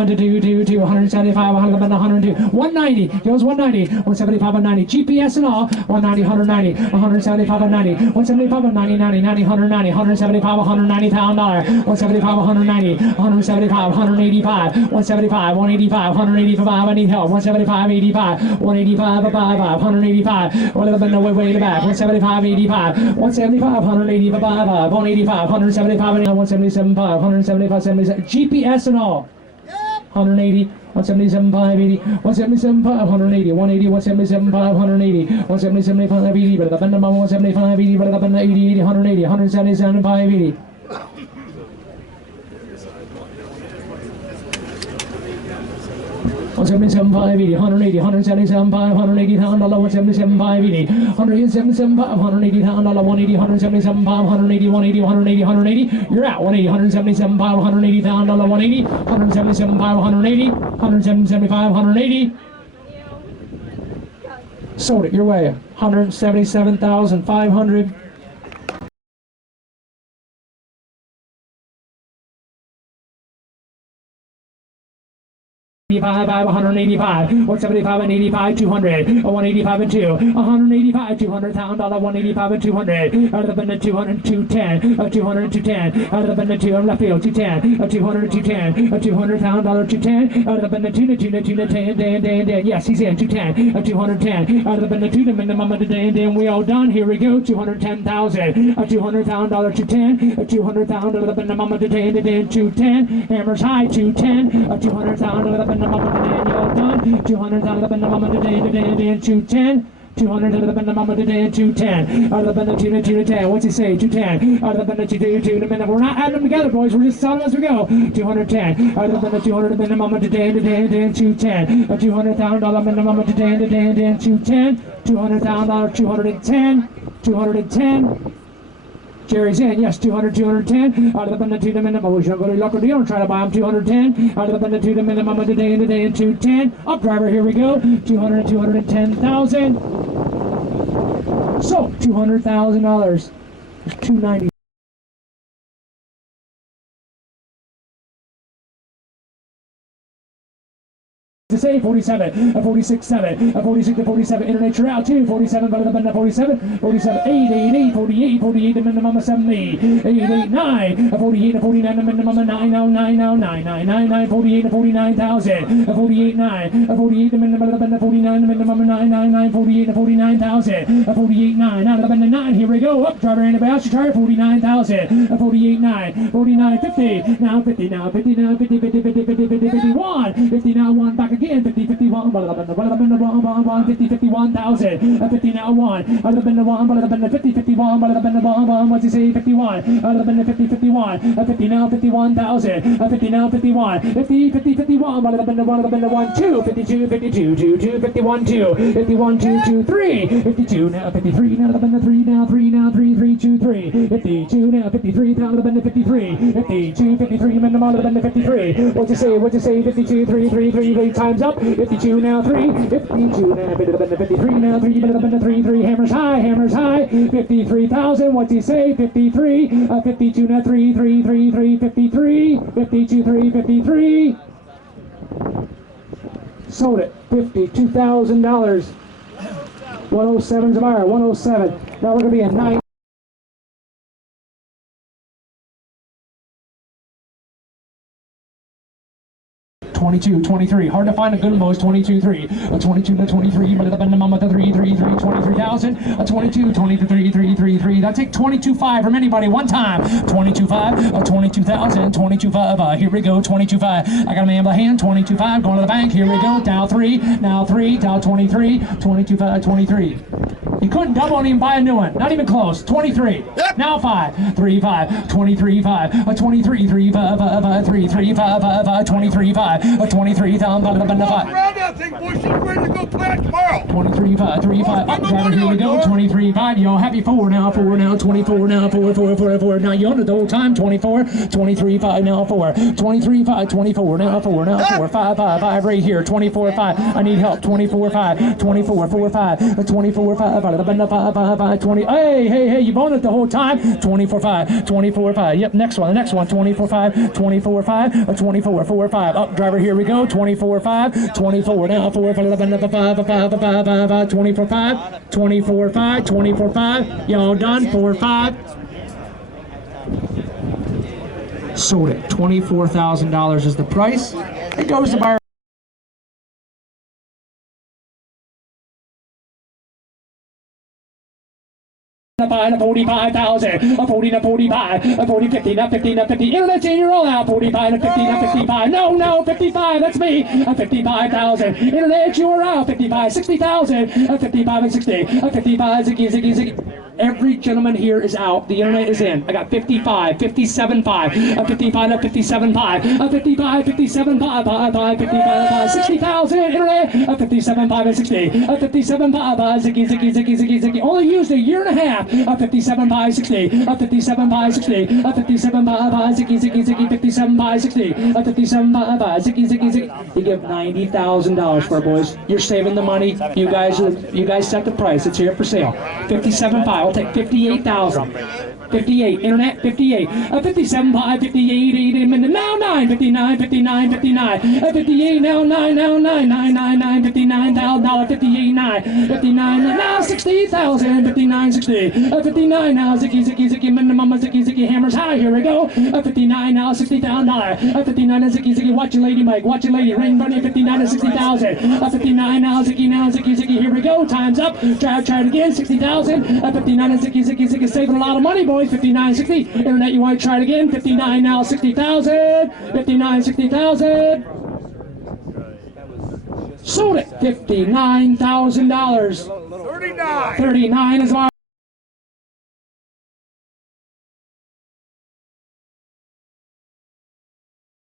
102, 175, 102, 190, goes 190, 175, 190, GPS and all, 190, 190, 175, 190, 175, 190, 90, 90, 190, 175, 190 pound dollar, 175, 190, 175, 185, 175, 185, 185, I need help, 175, 85, 185, 185, a little bit no way to back, 175, 85, 175, 185, 185, 175, 177, 175, 77, GPS and all. 180, 177, 580, 177, 180, 180, 177, 180, 177, 580, but up and down 175, 80, but up and 80, 180, 177, 580. $177,580, 180, 177, 580, $177, 580, 177, 180, $180, 177, 180, 180, 180, 180. You're out. 180, 177, 180, $180, 177, 180, 175, 180. Sold it your way. 177,500. 185, 175 and 85, 200, 185 and 2, 185, $200,000, 185 and 200, out of the bin 200, 210, 200, 210, out of the bin 2 on left field, 210, 200, 210, $200,000, 210, out of the bin 2, 10, yes, he's in, 210, 210, out of the bin 2, the minimum of the day, and then we all done, here we go, 210,000, $200,000, 210, $200,000 of the minimum of the day, and then 210, hammers high, 210, $200,000 of the minimum of the day, and you're done, 200 out of the minimum of the day, and 210. 200 out of the minimum of the day and 210 out of the minimum 210. What's he say? 210 out of the minimum 2 the minimum. We're not adding them together, boys. We're just selling as we go. 210 out of the minimum 200 minimum of the day and 210. $200,000 minimum of the day and 210. $200,000 210. 210. Jerry's in, yes, 200, 210, out of the bundle to the minimum. We should go to local deal and try to buy them 210, out of the bundle to the minimum of the day and 210. Up driver, here we go, 200, 210,000. So, $200,000, 290. To say 47, 46, 7, 46 to 47, internet you're out too, 47, but the button 47, 47, 8, 8, 8, 48, 48, the minimum of 70, 8, 8, 9, 48 to 49, the minimum of 9, 9, 9, 9, 9, 9, 9, 9, 48 to 49,000, 48, 9, 48, the minimum of the button 49, the minimum of 9, 9, 9, 48 to 49,000, 48, 9, out of the button 9, here we go, up, driver in the bounce, you try 49,000, 48, 9, 49, 50, now 50, now 50, now 50, 50, 50, 50, 50, 51, 50, now 1, back again, 50, 51, 50, 51,000, 50 now 1, out of the bin 1, out of the bin 50, 51, out of the bin 1, what's he say, 51, out of the bin 50, 51, 50 now 51,000, 50 now 51, 50, 50, 51, out of the bin 1, out of the bin 1, 2, 52, 52, 2, 2, 51, 2, 51, 2, 2, 3, 52 now 53, now out of the bin 3, now 3, now 3, 3, 2, 3, 52 now 53, down to the bin 53, 52, 53, minimum out of the bin 53, what's he say, 52, 3, 3, 3, times up, 52 now 3, 52 now, bit of the 53 now 3, bit of the 3, 3, hammers high, 53,000, what's he say, 53, 52 now 3, 3, 3, 3, 53, 52, 3, 53, sold it, $52,000, 107's a buyer, 107, now we're going to be at 9. 22, 23. Hard to find a good most 22, 3. A 22 to 23, but the minimum of the 3, 3, 3, 23,000. A 22, 23, 3, 3, 3. That take 22.5 from anybody one time. 22.5, a 22,000, 22.5. Here we go, 22.5. I got a man by hand, 22.5, going to the bank. Here we go, down 3, now 3, down 23, 22.5, 23. You couldn't double and even buy a new one. Not even close. 23. Yep. Now 5. 3, 5. 23, 5. A 23, 3, 5, 5, 3, 3, 5, 5, 23, 5. A 23, 5. Around that thing, boys. She's ready to go plant tomorrow. 23, 5. 3, 5. Up, driver, here we go. 23, 5. Y'all happy 4 now. 4 now. 24 now. 4, 4, 4, 4. Now you own it the whole time. 24. 23, 5. Now 4. 23, 5. 24 now. 4 now. 4. 5, 5, 5. Right here. 24, 5. I need help. 24, 5. 24, 4, 5. 24, 5. 20. Hey, you've owned it the whole time. 24.5. Yep, next one. 24.5. 24.5. 24.45. Up, driver, here we go. 24.5. 24 now. 24.5. 24.5. Y'all done? 4.5. Sold it. $24,000 is the price. It goes to buyer. A 45,000, a 40 to 45, a 40, 50, not 50, not 50. Internet chain, you're all out. 45 to 50, not 55. No, 55, that's me. A 55,000. Internet, you're out. 55, 60,000, a 55 and 60, a 55, ziggy. Every gentleman here is out. The internet is in. I got 55, 57.5, a 55, a 57.5, a 55, 57.5, 55, 60,000. Internet, a 57.5 and 60, a 57.5, ziggy. Only used a year and a half. A 57.5, 60, a 57.5, 60, a 57.5, ziggy, 57.5, 60, a 57.5, ziggy. You give $90,000 for it, boys. You're saving the money. You guys set the price. It's here for sale. 57.5. I'll take 58,000. 58, internet, 58, 57.5, 58, now 9, 59, 59, 59, 58, now 9, 9, 59, $59,000, 58, 9, 59, now 60,000, 59, 60, 59, now ziggy, mama, ziggy, hammers high, here we go, 59, now $60,000, 59, ziggy, watch your lady, Mike, watch your lady, ring money, 59 and 60,000, 59, now ziggy, here we go, time's up, try it again, 60,000, 59 and ziggy, saving a lot of money, boys. 59, 60. Internet, you want to try it again? 59 now, 60,000. 59, 60,000. Sold it. $59,000. 39. 39 is our